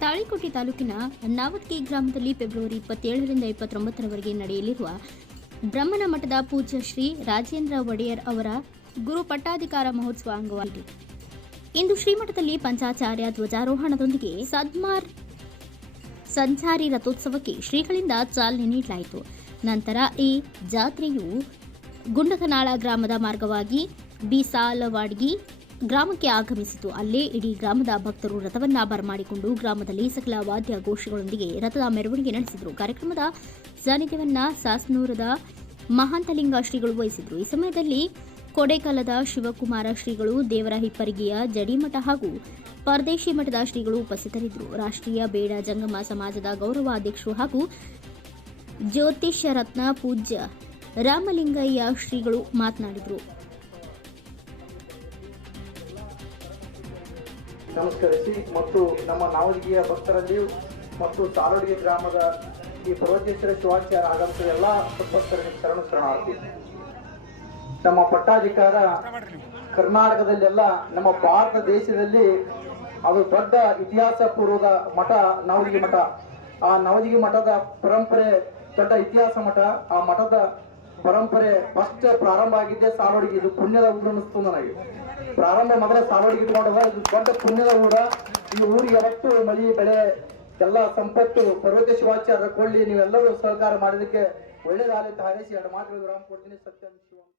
ತಾಳಿಕೋಟೆ ತಾಲೂಕಿನ ನಾವತ್ಕಿ ಗ್ರಾಮದಲ್ಲಿ ಫೆಬ್ರವರಿ ಇಪ್ಪತ್ತೇಳರಿಂದ ಇಪ್ಪತ್ತೊಂಬತ್ತರವರೆಗೆ ನಡೆಯಲಿರುವ ಬ್ರಹ್ಮನ ಮಠದ ಪೂಜ್ಯ ಶ್ರೀ ರಾಜೇಂದ್ರ ಒಡೆಯರ್ ಅವರ ಗುರು ಪಟ್ಟಾಧಿಕಾರ ಮಹೋತ್ಸವ ಅಂಗವಾಗಿದೆ. ಇಂದು ಶ್ರೀಮಠದಲ್ಲಿ ಪಂಚಾಚಾರ್ಯ ಧ್ವಜಾರೋಹಣದೊಂದಿಗೆ ಸದ್ಮಾರ್ ಸಂಚಾರಿ ರಥೋತ್ಸವಕ್ಕೆ ಶ್ರೀಗಳಿಂದ ಚಾಲನೆ ನೀಡಲಾಯಿತು. ನಂತರ ಈ ಜಾತ್ರೆಯು ಗುಂಡಕನಾಳ ಗ್ರಾಮದ ಮಾರ್ಗವಾಗಿ ಬಿಸಾಲವಾಡ್ಗಿ ಗ್ರಾಮಕ್ಕೆ ಆಗಮಿಸಿತು. ಅಲ್ಲೇ ಇಡೀ ಗ್ರಾಮದ ಭಕ್ತರು ರಥವನ್ನ ಬರಮಾಡಿಕೊಂಡು ಗ್ರಾಮದಲ್ಲಿ ಸಕಲ ವಾದ್ಯ ಘೋಷಗಳೊಂದಿಗೆ ರಥದ ಮೆರವಣಿಗೆ ನಡೆಸಿದರು. ಕಾರ್ಯಕ್ರಮದ ಸಾನ್ನಿಧ್ಯವನ್ನ ಸಾಸ್ನೂರದ ಮಹಾಂತಲಿಂಗ ಶ್ರೀಗಳು ವಹಿಸಿದರು. ಈ ಸಮಯದಲ್ಲಿ ಕೊಡೇಕಲದ ಶಿವಕುಮಾರ ಶ್ರೀಗಳು ದೇವರ ಹಿಪ್ಪರಿಗೆಯ ಜಡಿಮಠ ಹಾಗೂ ಪರದೇಶಿ ಮಠದ ಶ್ರೀಗಳು ಉಪಸ್ಥಿತರಿದ್ದರು. ರಾಷ್ಟ್ರೀಯ ಬೇಡ ಜಂಗಮ ಸಮಾಜದ ಗೌರವಾಧ್ಯಕ್ಷರು ಹಾಗೂ ಜ್ಯೋತಿಷ್ಯ ರತ್ನ ಪೂಜ್ಯ ರಾಮಲಿಂಗಯ್ಯ ಶ್ರೀಗಳು ಮಾತನಾಡಿದರು. ನಮಸ್ಕರಿಸಿ ಮತ್ತು ನಮ್ಮ ನಾವದಗಿಯ ಭಕ್ತರಲ್ಲಿಯೂ ಮತ್ತು ತಾಲೋಡಿಗೆ ಗ್ರಾಮದ ಈ ಪರ್ವತೇಶ್ವರ ಶಿವಾಚಾರ ಆಗಮಿಸಿದ ಎಲ್ಲ ಭಕ್ತರಿಗೆ ಶರಣ ಶರಣಾರ್ಥಿ ನಮ್ಮ ಪಟ್ಟಾಧಿಕಾರ ಕರ್ನಾಟಕದಲ್ಲೆಲ್ಲ ನಮ್ಮ ಭಾರತ ದೇಶದಲ್ಲಿ ಅದು ದೊಡ್ಡ ಇತಿಹಾಸ ಪೂರ್ವದ ಮಠ ನವಲಗಿ ಮಠ. ಆ ನವಲಗಿ ಮಠದ ಪರಂಪರೆ ದೊಡ್ಡ ಇತಿಹಾಸ ಮಠ. ಆ ಮಠದ ಪರಂಪರೆ ಫಸ್ಟ್ ಪ್ರಾರಂಭ ಆಗಿದ್ದೆ ಸಾಲೋಡಿಗೆ. ಇದು ಪುಣ್ಯದ ಊರು ಅನಿಸ್ತು ನನಗೆ. ಪ್ರಾರಂಭ ಮೊದಲ ಸಾಲೋಡಿಗೆ ಇಟ್ಕೊಂಡದ ಇದು ದೊಡ್ಡ ಪುಣ್ಯದ ಊರ. ಈ ಊರಿಗೆ ಯಾವತ್ತು ಮಳಿ, ಬೆಳೆ, ಎಲ್ಲ ಸಂಪತ್ತು, ಪರ್ವತ ಶಿವಾಚಾರ್ಯ ಕೊಳ್ಳಿ ನೀವೆಲ್ಲರೂ ಸಹಕಾರ ಮಾಡಿದಕ್ಕೆ ಒಳ್ಳೇದಾಗಲಿ ಅಂತ ಹಾರೈಸಿ. ಎರಡು ಮಾತುಗಳು ವಿರಾಮ ಕೊಡ್ತೀನಿ. ಸತ್ಯ